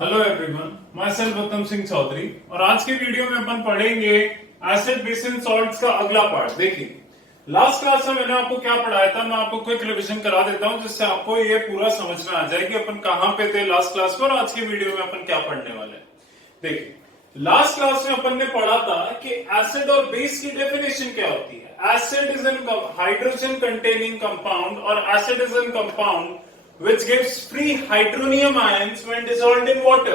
Hello everyone, मैं self उत्तम सिंह चौधरी और आज के वीडियो में अपन पढ़ेंगे एसिड बेस एंड सॉल्ट्स का अगला पार्ट। देखिए, लास्ट क्लास में मैंने आपको क्या पढ़ाया था, मैं आपको क्विक रिवीजन करा देता हूं जिससे आपको ये पूरा समझ में आ जाए कि अपन कहां पे थे लास्ट क्लास में और आज की वीडियो में अपन क्या पढ़ने वाले हैं। देखिए, लास्ट क्लास में अपन ने पढ़ा था कि एसिड और बेस की डेफिनेशन क्या होती है। Acid is an hydrogen containing compound और acid is an compound which gives free hydronium ions when dissolved in water.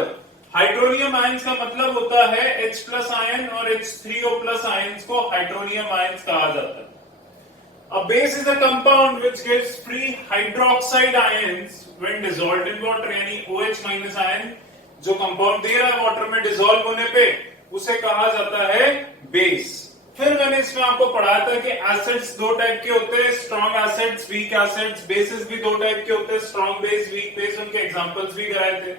Hydronium ions का मतलब होता है H प्लस आयन और H3O प्लस आयंस को हाइड्रोनियम आयंस कहा जाता है। A base is a compound which gives free hydroxide ions when dissolved in water, यानी OH माइनस आयन जो कंपाउंड दे रहा है वाटर में डिसॉल्व होने पे उसे कहा जाता है बेस। फिर मैंने इसमें आपको पढ़ाया था कि एसिड्स दो टाइप के होते हैं, strong acids, weak acids. Basis भी दो टाइप के होते हैं, स्ट्रॉन्ग बेस, वीक बेस। उनके एग्जांपल्स भी कराए थे।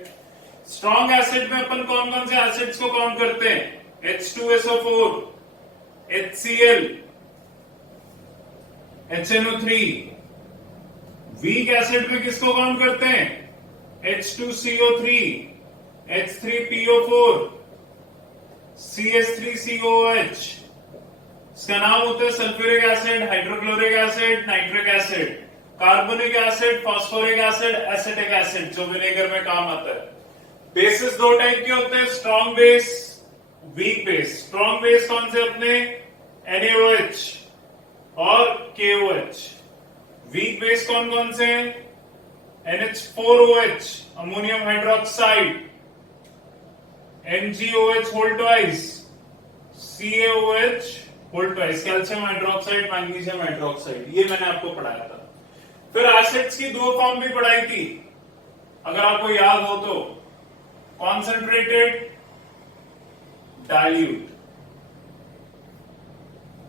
स्ट्रॉन्ग एसिड में अपन कौन कौन से एसिड्स को काउंट करते हैं? H2SO4, HCl, HNO3। Weak acid में किसको काउंट करते हैं? H2CO3, H3PO4, CH3COOH। इसका नाम होता है sulphuric acid, hydrochloric acid, nitric acid, carbonic acid, phosphoric acid, acetic acid जो विनेगर में काम आता है। बेसिस दो टाइप के होते हैं, strong base, week base. Strong base कौन से अपने? NaOH और KOH। वीक बेस कौन कौन से? NH4OH, ammonium hydroxide, MgOH whole twice, CaOH whole twice, calcium hydroxide, magnesium hydroxide. ये मैंने आपको पढ़ाया था। फिर एसिड्स की दो फॉर्म भी पढ़ाई थी, अगर आपको याद हो तो। Concentrated, dilute.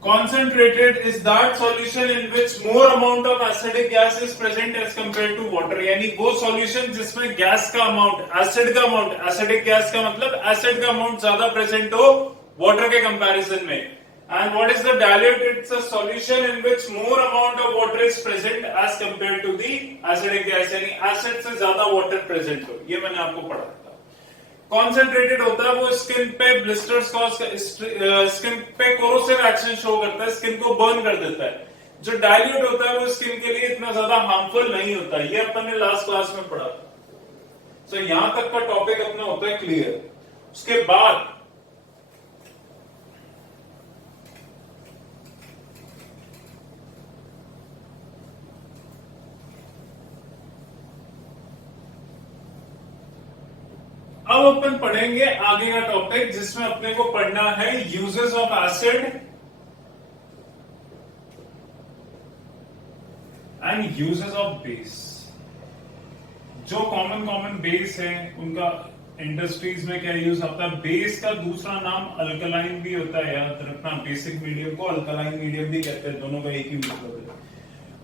Concentrated is that solution in which more amount of acidic gas is present as compared to water, यानी वो solution जिसमें गैस का अमाउंट, एसिड का अमाउंट, एसिडिक गैस का मतलब एसिड का अमाउंट ज्यादा प्रेजेंट हो वाटर के कंपैरिजन में। And what is the dilute? It's a solution in which more amount of water is present as compared to the acidic gas, यानी acid से ज्यादा वाटर प्रेजेंट हो। ये मैंने आपको पढ़ा था। कॉन्सेंट्रेटेड होता है वो स्किन पे ब्लिस्टर्स कॉज, स्किन पे कोरोसिव एक्शन शो करता है, स्किन को बर्न कर देता है। जो डाइल्यूट होता है वो स्किन के लिए इतना ज्यादा हार्मफुल नहीं होता। ये अपन ने लास्ट क्लास में पढ़ा था। तो यहां तक का टॉपिक अपना होता है क्लियर। उसके बाद अब अपन पढ़ेंगे आगे का टॉपिक जिसमें अपने को पढ़ना है uses of acid and uses of base. जो कॉमन बेस है उनका इंडस्ट्रीज में क्या यूज होता है। बेस का दूसरा नाम अल्कलाइन भी होता है, याद रखना। बेसिक मीडियम को अल्कलाइन मीडियम भी कहते हैं, दोनों का एक ही मतलब है।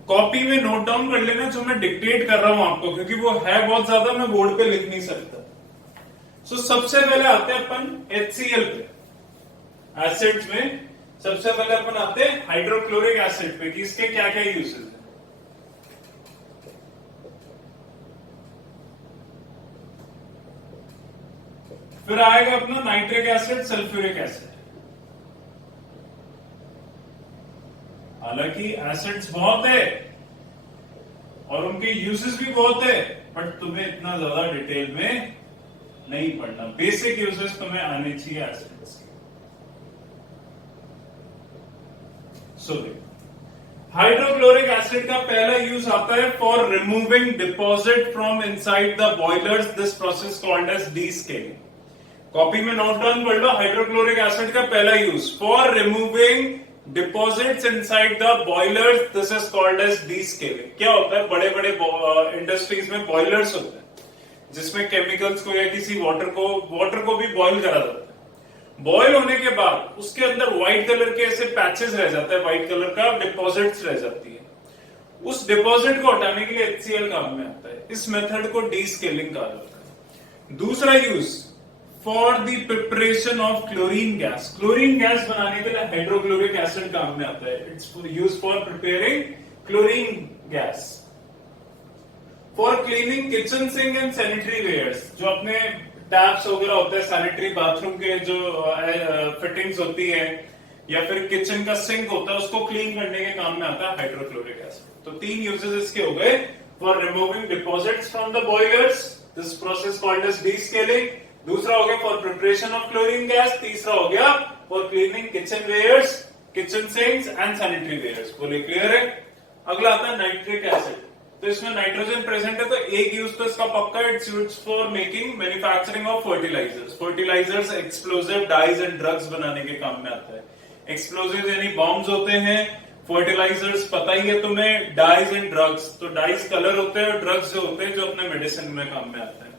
कॉपी में नोट डाउन कर लेना जो मैं डिक्टेट कर रहा हूं आपको, क्योंकि वो है बहुत ज्यादा, मैं बोर्ड पे लिख नहीं सकता। सबसे पहले आते हैं अपन HCl पे। एसिड्स में सबसे पहले अपन आते हैं हाइड्रोक्लोरिक एसिड पे कि इसके क्या क्या यूजेस हैं। फिर आएगा अपना नाइट्रिक एसिड, सल्फ्यूरिक एसिड। हालांकि एसिड्स बहुत है और उनके यूजेस भी बहुत है, बट तुम्हें इतना ज्यादा डिटेल में नहीं पढ़ना। बेसिक यूजेस तुम्हें आने चाहिए एसिड्स की। हाइड्रोक्लोरिक एसिड का पहला यूज आता है for removing deposit from inside the boilers. This process called as descaling. Copy में नोट डाउन कर लो, हाइड्रोक्लोरिक एसिड का पहला use for removing deposits inside the boilers, this is called as descaling. क्या होता है, बड़े बड़े इंडस्ट्रीज में बॉयलर्स होते हैं जिसमें केमिकल्स को या किसी वाटर को भी बॉईल करा जाता है। बॉईल होने के बाद उसके अंदर व्हाइट कलर के ऐसे पैचेस रह जाता है, व्हाइट कलर का डिपॉजिट्स रह जाती है। उस डिपॉजिट को हटाने के लिए HCl काम में आता है। इस मेथड को डीस्केलिंग कहा जाता है। दूसरा use for the preparation of chlorine gas. Chlorine gas बनाने के लिए हाइड्रोक्लोरिक एसिड काम में आता है। It's use for preparing chlorine gas. For cleaning kitchen sink and sanitary wares, जो अपने टैप्स वगैरह होते हैं, सैनिटरी बाथरूम के जो फिटिंग्स होती है, या फिर किचन का सिंक होता है, उसको क्लीन करने के काम में आता है हाइड्रोक्लोरिक एसिड। तो 3 यूजेस इसके हो गए। For removing deposits from the boilers, this process called as descaling. दूसरा हो गया for preparation of chlorine gas. तीसरा हो गया for cleaning kitchen wares, kitchen sinks and sanitary wares. बोले क्लियर है? अगला आता है नाइट्रिक एसिड। तो इसमें नाइट्रोजन प्रेजेंट है, तो एक यूज तो इसका पक्का, it's used for making manufacturing of fertilisers. Fertilisers, explosive, dyes and drugs बनाने के काम में आता है। एक्सप्लोसिव यानी बॉम्ब्स होते हैं, फर्टिलाइजर्स पता ही है तुम्हें, डाइज एंड ड्रग्स, तो डाइज कलर होते हैं और ड्रग्स जो होते हैं जो अपने मेडिसिन में काम में आते हैं।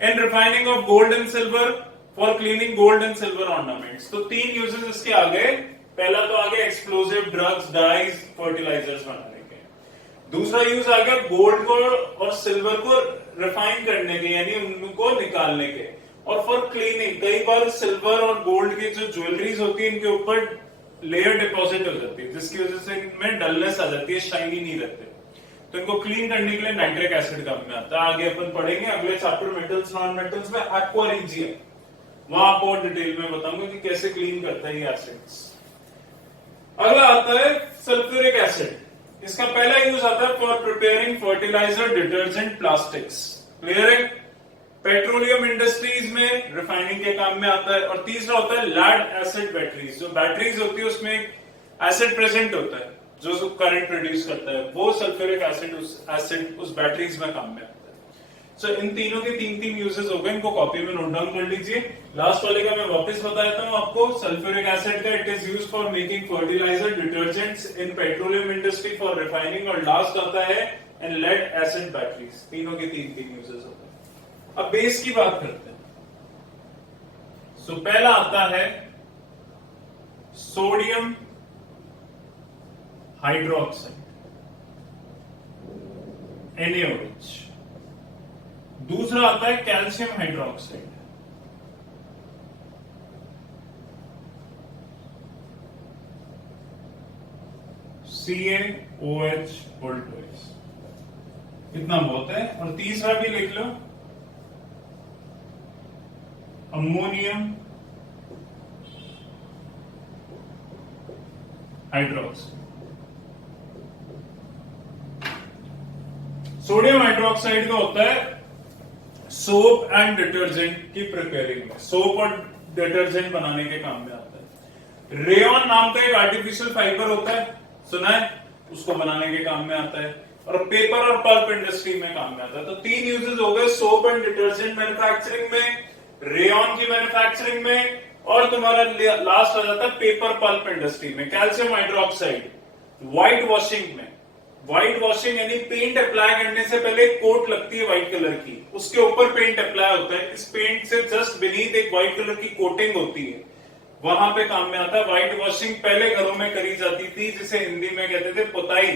In refining of gold and silver, for cleaning gold and silver ornaments. तो 3 यूजेस इसके आ गए। पहला तो आ गया एक्सप्लोसिव, ड्रग्स, डाइज, फर्टिलाइजर्स बनाने के। दूसरा यूज आ गया गोल्ड को और सिल्वर को रिफाइन करने के, यानी उनको निकालने के। और फॉर क्लीनिंग, कई बार सिल्वर और गोल्ड की जो ज्वेलरीज होती है इनके ऊपर लेयर डिपॉजिट हो जाती है, जिसकी वजह से इनमें डलनेस आ जाती है, शाइनी नहीं रहते। तो इनको क्लीन करने के लिए नाइट्रिक एसिड काम में आता है। आगे अपन पढ़ेंगे अगले चैप्टर मेटल्स नॉन मेटल्स में, एक्वा रीजिया, वहां आपको और डिटेल में बताऊंगा कि कैसे क्लीन करता है ये एसिड्स। अगला आता है सल्फ्यूरिक एसिड। इसका पहला यूज आता है for preparing fertiliser, detergent, plastics. Clear है? पेट्रोलियम इंडस्ट्रीज में रिफाइनिंग के काम में आता है। और तीसरा होता है लैड एसिड बैटरीज। जो बैटरीज होती है उसमें एसिड प्रेजेंट होता है जो करंट प्रोड्यूस करता है, वो सल्फ्यूरिक एसिड उस बैटरीज में काम में आता है। सो इन तीनों के 3 यूजेस हो गए, इनको कॉपी में नोट डाउन कर लीजिए। लास्ट वाले का मैं वापस बता देता हूं आपको। सल्फ्यूरिक एसिड का it is used for making fertiliser, detergents in petroleum industry for refining. और लास्ट आता है इन लेड एसिड बैटरीज। तीनों के 3 यूजेस होते हैं। अब बेस की बात करते हैं। सो पहला आता है सोडियम हाइड्रोक्साइड, NaOH। दूसरा आता है calcium hydroxide, CaOH whole twice. इतना बहुत है। और तीसरा भी लिख लो, अमोनियम हाइड्रोक्साइड। सोडियम हाइड्रोक्साइड का होता है सोप एंड डिटर्जेंट की प्रिपेयरिंग में, सोप और डिटर्जेंट बनाने के काम में आता है। रेयॉन नाम का एक आर्टिफिशियल फाइबर होता है, सुना है? उसको बनाने के काम में आता है। और पेपर और पल्प इंडस्ट्री में काम में आता है। तो 3 यूजेस हो गए, सोप एंड डिटर्जेंट मैन्युफैक्चरिंग में, रेयॉन की मैन्युफैक्चरिंग में, और तुम्हारा लास्ट आ जाता है पेपर पल्प इंडस्ट्री में। कैल्शियम हाइड्रोक्साइड व्हाइट वॉशिंग में, व्हाइट वॉशिंग यानी पेंट अप्लाई करने से पहले एक कोट लगती है व्हाइट कलर की, उसके ऊपर पेंट अप्लाई होता है। इस पेंट से जस्ट बीनीथ एक व्हाइट कलर की कोटिंग होती है, वहां पे काम में आता है। व्हाइट वॉशिंग पहले घरों में करी जाती थी, जिसे हिंदी में कहते थे पुताई।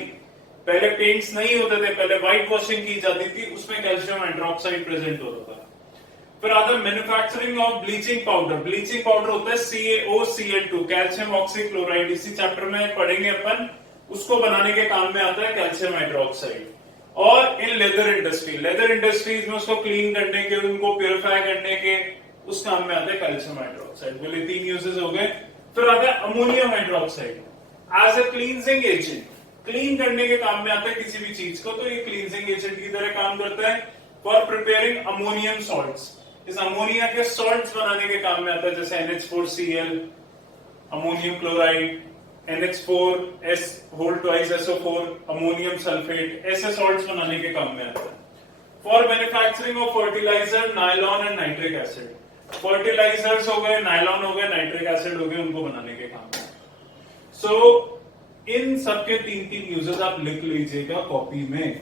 पहले पेंट्स नहीं होते थे, पहले व्हाइट वॉशिंग की जाती थी, उसमें कैल्शियम हाइड्रोक्साइड प्रेजेंट होता था। फिर आता है manufacturing of bleaching powder. Bleaching powder होता है CaOCl2, कैल्शियम ऑक्सीक्लोराइड। इसी चैप्टर में पढ़ेंगे अपन। उसको बनाने के काम में आता है कैल्शियम हाइड्रोक्साइड। और इन लेदर इंडस्ट्री, लेदर इंडस्ट्रीज में उसको क्लीन करने के, उनको प्योरीफाई करने के, उस काम में आता है कैल्शियम हाइड्रोक्साइड। बोले 3 यूजेस हो गए। फिर आता है ammonium hydroxide as a cleansing agent, clean करने के काम में आता है किसी भी चीज को, तो ये क्लींजिंग एजेंट की तरह काम करता है। फॉर प्रिपेयरिंग अमोनियम सॉल्ट्स, इस अमोनिया के सॉल्ट्स बनाने के काम में आता है, जैसे NH4Cl, ammonium chloride, NH4S whole twice SO4, ammonium sulphate, ऐसे सॉल्ट्स बनाने के काम में आता है। For manufacturing of fertiliser, nylon and nitric acid. Fertilisers हो गए, नायलॉन हो गए, नाइट्रिक एसिड हो गए, उनको बनाने के काम में। सो इन सबके 3 यूजेस आप लिख लीजिएगा कॉपी में।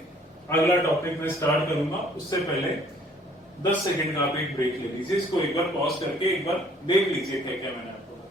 अगला टॉपिक में स्टार्ट करूंगा, उससे पहले 10 सेकंड का आप एक ब्रेक ले लीजिए। इसको एक बार पॉज करके एक बार देख लीजिए क्या क्या मैंने आपको बताया।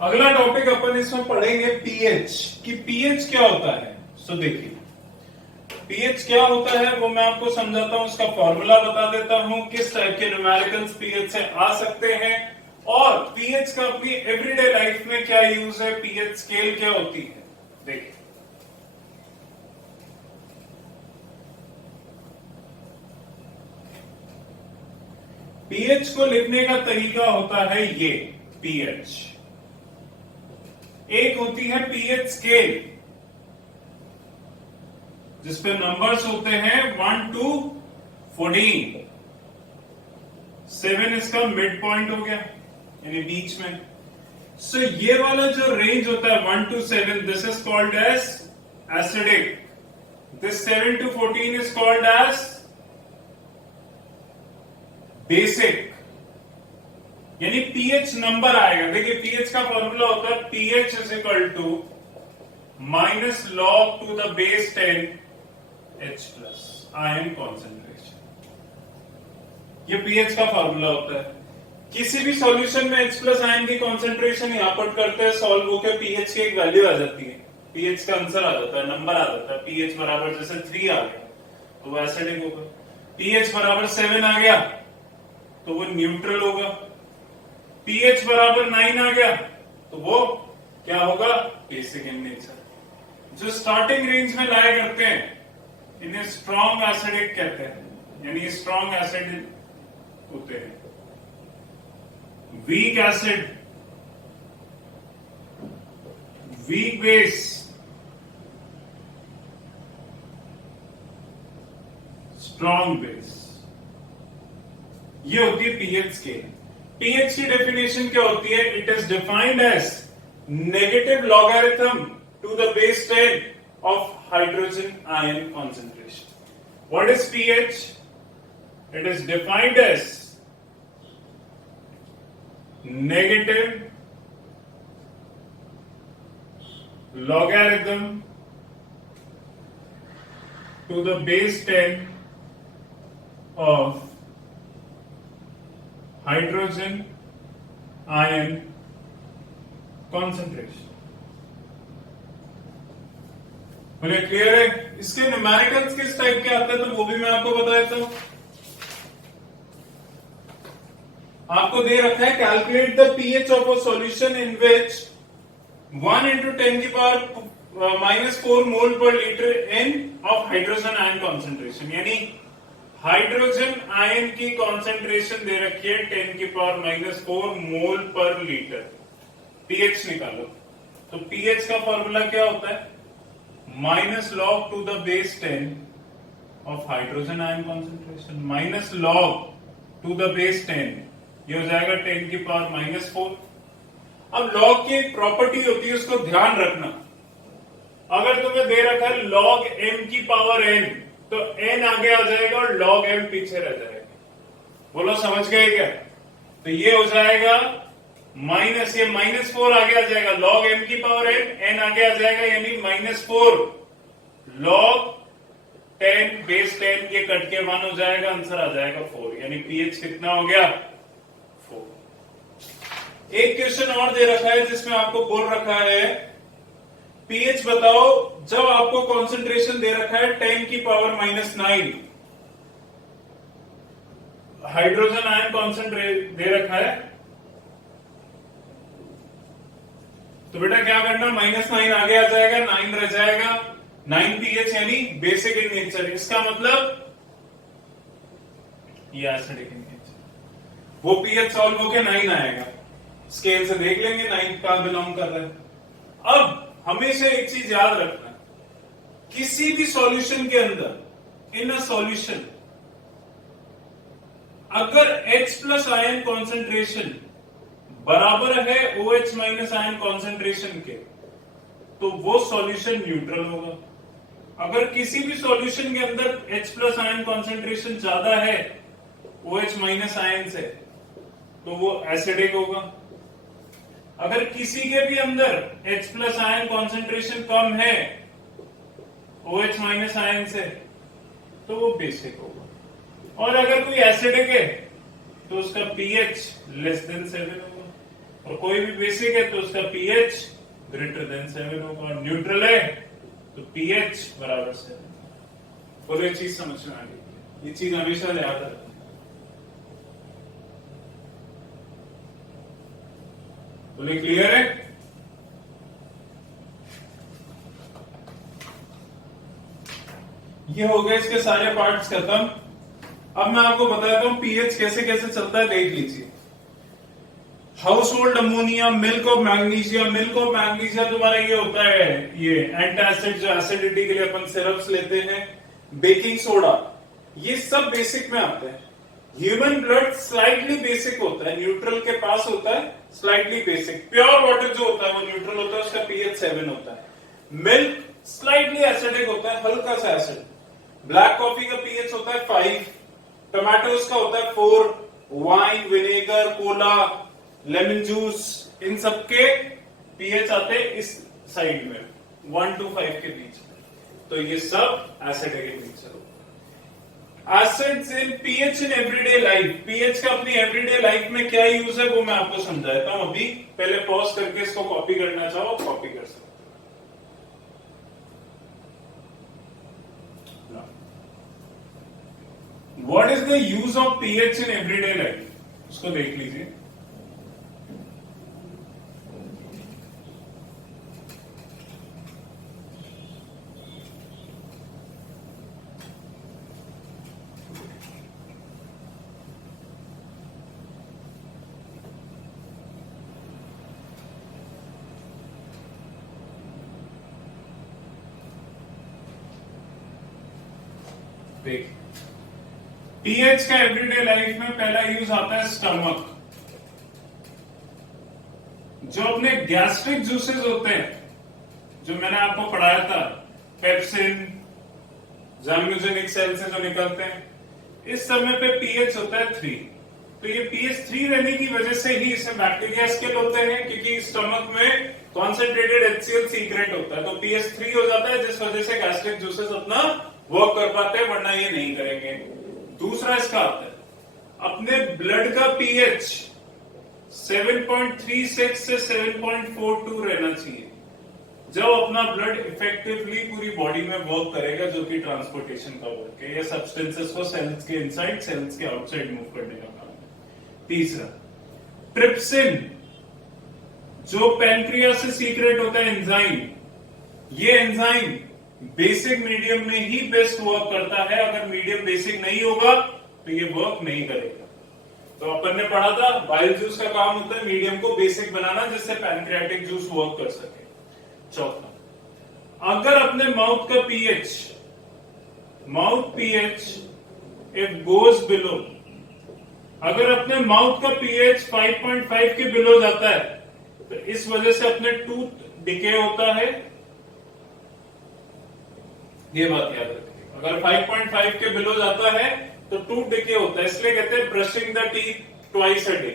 अगला टॉपिक अपन इसमें पढ़ेंगे पीएच, कि पीएच क्या होता है। सो देखिए, पीएच क्या होता है वो मैं आपको समझाता हूं, उसका फॉर्मूला बता देता हूं, किस टाइप के न्यूमेरिकल्स पीएच से आ सकते हैं और पीएच का अपनी एवरीडे लाइफ में क्या यूज है, पीएच स्केल क्या होती है। देखिए पीएच को लिखने का तरीका होता है ये, पीएच एक होती है पीएच स्केल जिसपे नंबर्स होते हैं 1 to 14, 7 इसका मिड पॉइंट हो गया यानी बीच में। सो ये वाला जो रेंज होता है 1 to 7, this is called as acidic, this 7 to 14 is called as basic, यानी पीएच नंबर आएगा। देखिए पीएच का फॉर्मूला होता है pH is equal to minus log to the base 10 H plus ion concentration, ये पीएच का फॉर्मूला होता है। किसी भी सॉल्यूशन में H प्लस आयन की कॉन्सेंट्रेशन यहां पुट करते हैं, सॉल्व होकर पीएच की एक वैल्यू आ जाती है, पीएच का आंसर आ जाता है, नंबर आ जाता है। पीएच बराबर जैसे 3 आ गया तो वो एसिडिक होगा, पीएच बराबर 7 आ गया तो वो न्यूट्रल होगा, पीएच बराबर 9 आ गया तो वो क्या होगा, बेसिक इन नेचर। जो स्टार्टिंग रेंज में लाया करते हैं इन्हें स्ट्रॉन्ग एसिडिक कहते हैं, यानी स्ट्रॉन्ग एसिड होते हैं। Weak acid, weak base, strong base, ये होती है पीएच स्केल। पीएच की डेफिनेशन क्या होती है, it is defined as negative logarithm to the base 10 of hydrogen ion concentration. What is pH? It is defined as negative logarithm to the base 10 of hydrogen ion concentration. बोले clear है? इसके numericals किस type के आते हैं तो वो भी मैं आपको बता देता हूं। आपको दे रखा है calculate the pH of a solution in which 1 into 10 की पावर -4 मोल पर litre in of hydrogen ion concentration, यानी हाइड्रोजन आयन की कॉन्सेंट्रेशन दे रखी है 10 की पावर -4 मोल पर लीटर। पीएच निकालो तो पीएच का फॉर्मूला क्या होता है, minus log to the base 10 of hydrogen ion concentration, minus log to the base 10, ये हो जाएगा 10 की पावर -4। अब लॉग की एक प्रॉपर्टी होती है, उसको ध्यान रखना। अगर तुम्हें दे रखा है लॉग m की पावर n तो n आगे आ जाएगा और लॉग m पीछे रह जाएगा। बोलो समझ गए क्या? तो ये हो जाएगा माइनस, ये -4 आगे आ जाएगा, लॉग m की पावर n आगे आ जाएगा, यानी -4 लॉग 10 बेस 10, ये कट के 1 हो जाएगा, आंसर आ जाएगा 4, यानी पीएच कितना हो गया 4। एक क्वेश्चन और दे रखा है जिसमें आपको बोल रखा है पीएच बताओ जब आपको कॉन्सेंट्रेशन दे रखा है 10 की पावर -9, हाइड्रोजन आयन कॉन्सेंट्रेट दे रखा है, तो बेटा क्या करना, -9 आगे आ जाएगा, 9 रह जाएगा, 9 पीएच यानी बेसिक इन नेचर। इसका मतलब ये एसिडिक इन नेचर। वो पीएच सॉल्व होके 9 आएगा, स्केल से देख लेंगे 9 कहां बिलोंग कर रहा है। अब हमेशा एक चीज याद रखना, किसी भी सॉल्यूशन के अंदर इन अ सॉल्यूशन अगर H प्लस आयन कॉन्सेंट्रेशन बराबर है OH माइनस आयन कॉन्सेंट्रेशन के, तो वो सॉल्यूशन न्यूट्रल होगा। अगर किसी भी सॉल्यूशन के अंदर H प्लस आयन कॉन्सेंट्रेशन ज्यादा है OH माइनस आयन से, तो वो एसिडिक होगा। अगर किसी के भी अंदर H प्लस आयन कॉन्सेंट्रेशन कम है OH माइनस आयन से, तो वो बेसिक होगा। और अगर कोई एसिडिक है तो उसका pH लेस देन 7 होगा, और कोई भी बेसिक है तो उसका pH ग्रेटर देन 7 होगा, और न्यूट्रल है तो pH बराबर 7। बोलो ये चीज समझ में आ गई, ये चीज हमेशा याद रखना। बोले क्लियर है? ये हो गए इसके सारे पार्ट्स खत्म। अब मैं आपको बताता हूं पीएच कैसे कैसे चलता है, देख लीजिए। House hold ammonia, milk of magnesia. Milk of magnesia तुम्हारा ये होता है, ये एंटासिड, जो एसिडिटी के लिए अपन सिरप्स लेते हैं। बेकिंग सोडा, ये सब बेसिक में आते हैं। ह्यूमन ब्लड स्लाइटली बेसिक होता है, न्यूट्रल के पास होता है, स्लाइटली बेसिक। प्योर वाटर जो होता है वो न्यूट्रल होता है, उसका पीएच 7 होता है। मिल्क स्लाइटली एसिडिक होता है, हल्का सा एसिड। ब्लैक कॉफी का पीएच होता है 5, टमाटोज का होता है 4, wine, vinegar, cola, lemon juice, इन सबके पीएच आते हैं इस साइड में 1 to 5 के बीच में। तो ये सब एसिडिक इन नेचर होता है। Acids in pH in everyday life. PH का अपनी एवरीडे लाइफ में क्या यूज है वो मैं आपको समझाता हूं अभी। पहले पॉज करके इसको कॉपी करना चाहो कॉपी कर सकते। What is the use of pH in everyday life? उसको देख लीजिए। देख, पीएच का एवरीडे लाइफ में पहला यूज आता है स्टमक। जो अपने गैस्ट्रिक जूसेस होते हैं, जो मैंने आपको पढ़ाया था, पेप्सिन, जाइमोजेनिक सेल से जो निकलते हैं, इस समय पे पीएच होता है 3। तो ये पीएच 3 रहने की वजह से ही इसे बैक्टीरिया स्किल होते हैं, क्योंकि स्टमक में कॉन्सेंट्रेटेड HCl सीक्रेट होता है। तो पीएच 3 हो जाता है, जिस वजह से गैस्ट्रिक जूसेस अपना वर्क कर पाते हैं, वरना ये नहीं करेंगे। दूसरा इसका आता है अपने ब्लड का पीएच 7.36 से 7.42 रहना चाहिए, जब अपना ब्लड इफेक्टिवली पूरी बॉडी में वर्क करेगा, जो कि ट्रांसपोर्टेशन का वर्क है, या सब्सटेंसेस को सेल्स के इनसाइड सेल्स के आउटसाइड मूव करने का काम है। तीसरा ट्रिप्सिन, जो पैंक्रियास से सीक्रेट होता है एंजाइम। ये एंजाइम बेसिक मीडियम में ही बेस्ट वर्क करता है, अगर मीडियम बेसिक नहीं होगा तो ये वर्क नहीं करेगा। तो अपन ने पढ़ा था बाइल जूस का काम होता है मीडियम को बेसिक बनाना, जिससे पैनक्रियाटिक जूस वर्क कर सके। चौथा, अगर अपने माउथ का pH, mouth pH if goes below, अगर अपने माउथ का पीएच 5.5 के बिलो जाता है तो इस वजह से अपने टूथ डिके होता है। ये बात याद रखिए, अगर 5.5 के बिलो जाता है तो टूथ डिके होता है, इसलिए कहते हैं brushing the teeth twice a day.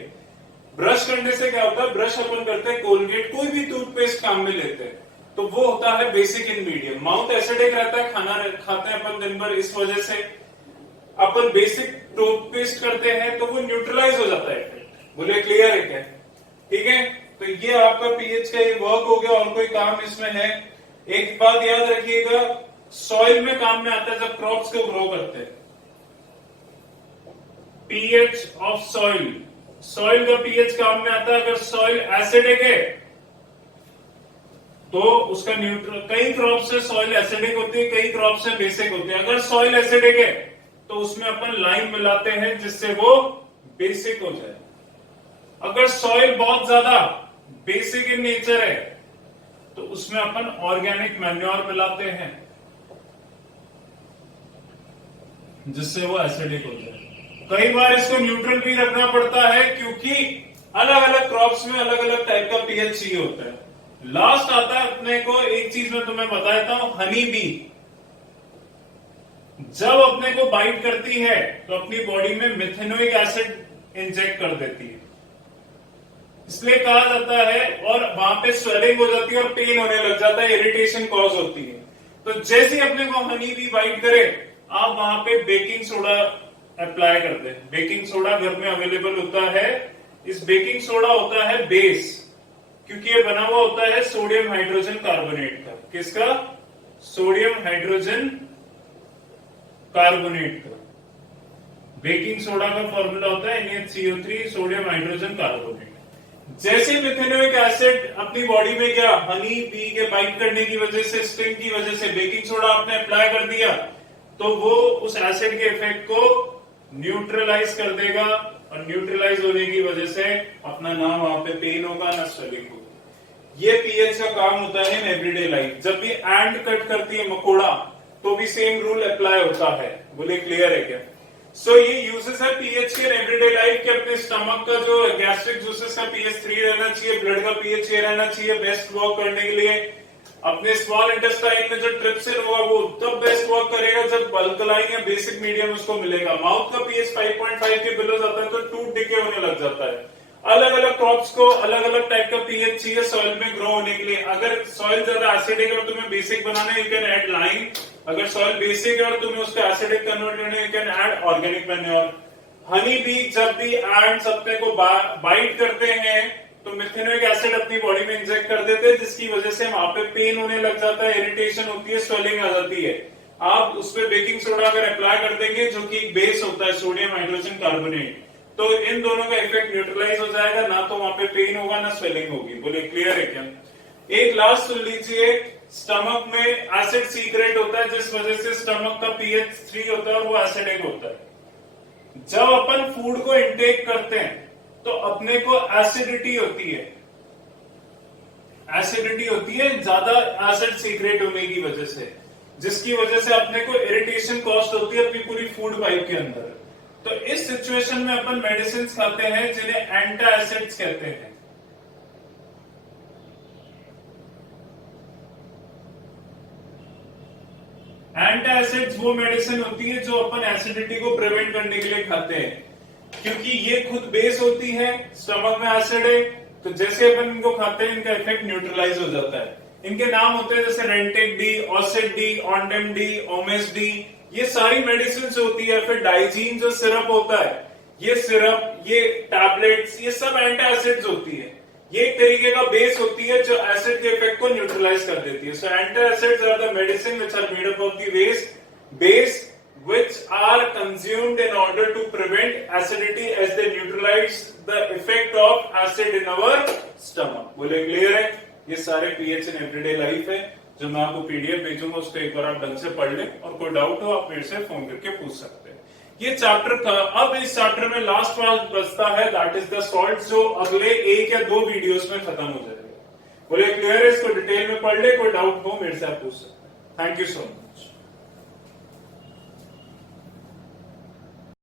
Brush करने से क्या होता है, ब्रश अपन करते हैं कोलगेट, कोई भी टूथपेस्ट काम में लेते हैं, तो वो होता है basic in medium. Mouth acidic रहता है, खाना खाते हैं अपन दिन भर, इस वजह से अपन बेसिक टूथपेस्ट करते हैं तो वो न्यूट्रलाइज हो जाता है। बोले क्लियर है क्या? ठीक है, तो ये आपका पीएच का ये वर्क हो गया। और कोई काम इसमें है? एक बात याद रखिएगा, सॉइल में काम में आता है जब क्रॉप्स को ग्रो करते हैं। पीएच ऑफ सॉइल, सॉइल का पीएच काम में आता है। अगर सॉइल एसिडिक है तो उसका न्यूट्रल, कई क्रॉप से सॉइल एसिडिक होती है, कई क्रॉप से बेसिक होती है। अगर सॉइल एसिडिक है तो उसमें अपन लाइम मिलाते हैं जिससे वो बेसिक हो जाए। अगर सॉइल बहुत ज्यादा बेसिक इन नेचर है तो उसमें अपन ऑर्गेनिक मैन्योर मिलाते हैं जिससे वो एसिडिक हो जाए। कई बार इसको न्यूट्रल भी रखना पड़ता है क्योंकि अलग अलग क्रॉप्स में अलग अलग टाइप का पीएच चाहिए होता है। लास्ट आता है अपने को, एक चीज मैं तुम्हें बता देता हूं, हनी बी जब अपने को बाइट करती है तो अपनी बॉडी में मिथेनोइक एसिड इंजेक्ट कर देती है, इसलिए कहा जाता है, और वहां पे स्वेलिंग हो जाती है और पेन होने लग जाता है, इरिटेशन कॉज होती है। तो जैसे अपने को हनी बी बाइट करे, आप वहां पे बेकिंग सोडा अप्लाई कर दें। बेकिंग सोडा घर में अवेलेबल होता है। इस बेकिंग सोडा होता है बेस, क्योंकि ये बना हुआ होता है सोडियम हाइड्रोजन कार्बोनेट का। किसका? सोडियम हाइड्रोजन कार्बोनेट का। बेकिंग सोडा का फॉर्मूला होता है NaCO3 सोडियम हाइड्रोजन कार्बोनेट। जैसे मिथेनोइक एसिड अपनी बॉडी में क्या हनी बी के बाइट करने की वजह से, स्टिंग की वजह से बेकिंग सोडा आपने अप्लाई कर दिया, तो वो उस एसिड के इफेक्ट को न्यूट्रलाइज कर देगा, और न्यूट्रलाइज होने की वजह से अपना ना वहां पे पेन होगा ना स्वेलिंग होगी। ये पीएच का काम होता है इन एवरीडे लाइफ। जब भी एंड कट करती है मकोड़ा तो भी सेम रूल अप्लाई होता है। बोले क्लियर है क्या? सो ये यूजेस है पीएच के एवरीडे लाइफ के। अपने स्टमक का जो गैस्ट्रिक जूसेस का पीएच 3 रहना चाहिए, ब्लड का पीएच 6 रहना चाहिए बेस्ट वर्क करने के लिए। अपने स्मॉल इंटेस्टाइन में जो ट्रिप्सिन होगा वो तब बेस्ट वर्क करेगा जब अल्कलाइन या बेसिक मीडियम उसको मिलेगा। माउथ का पीएच 5.5 के बिलो जाता है तो टूथ डिके होने लग जाता है। अलग अलग क्रॉप्स को अलग अलग टाइप का पीएच चाहिए सॉइल में ग्रो होने के लिए। अगर सॉइल ज्यादा एसिडिक है और तुम्हें बेसिक बनाना है, यू कैन ऐड लाइम। अगर सॉइल बेसिक है और तुम्हें उसका एसिडिक कन्वर्ट करना है, you can add organic manure. Honey bee जब भी एंड्स अपने को बाइट करते हैं तो मिथेनोइक एसिड अपनी बॉडी में इंजेक्ट कर देते हैं, जिसकी वजह से वहां पे पेन होने लग जाता है, इरिटेशन होती है, स्वेलिंग आ जाती है। आप उस पर बेकिंग सोडा अगर अप्लाई कर देंगे जो कि एक बेस होता है सोडियम हाइड्रोजन कार्बोनेट, तो इन दोनों का इफेक्ट न्यूट्रलाइज हो जाएगा, ना तो वहां पे पेन होगा ना स्वेलिंग होगी। बोले क्लियर है क्या? एक लास्ट सुन लीजिए, स्टमक में एसिड सीक्रेट होता है जिस वजह से स्टमक का पीएच 3 होता है और वो एसिडिक होता है। जब अपन फूड को इंटेक करते हैं तो अपने को एसिडिटी होती है, एसिडिटी होती है ज्यादा एसिड सीक्रेट होने की वजह से, जिसकी वजह से अपने को इरिटेशन कॉस्ट होती है अपनी पूरी फूड पाइप के अंदर। तो इस सिचुएशन में अपन मेडिसिन खाते हैं जिन्हें एंटी एसिड्स कहते हैं। एंटी एसिड्स वो मेडिसिन होती है जो अपन एसिडिटी को प्रिवेंट करने के लिए खाते हैं, क्योंकि ये खुद बेस होती है, स्टमक में एसिड है, तो जैसे अपन इनको खाते हैं इनका इफेक्ट न्यूट्रलाइज हो जाता है। इनके नाम होते हैं जैसे Rantac D, Ocid D, Ondem D, Omez D, ये सारी मेडिसिन होती है। फिर डाइजीन जो सिरप होता है, ये सिरप, ये टैबलेट्स, ये सब एंटी एसिड्स होती है। ये एक तरीके का बेस होती है जो एसिड के इफेक्ट को न्यूट्रलाइज कर देती है। So anti acids are the medicine which are made up of the base which are consumed in order to prevent acidity as they neutralize the effect of acid in our stomach। बोले clear है? ये सारे pH in everyday life है जो मैं आपको PDF भेजूंगा, उसको एक बार आप ढंग से पढ़ लें, और कोई डाउट हो आप मेरे से फोन करके पूछ सकते हैं। ये चैप्टर का अब इस चैप्टर में लास्ट पार्ट बचता है, दैट इज द सॉल्ट, जो अगले 1 या 2 वीडियोस में खत्म हो जाएगा। बोले क्लियर है? इसको डिटेल में पढ़ ले, कोई डाउट हो मेरे से आप पूछ सकते हैं। Thank you so much.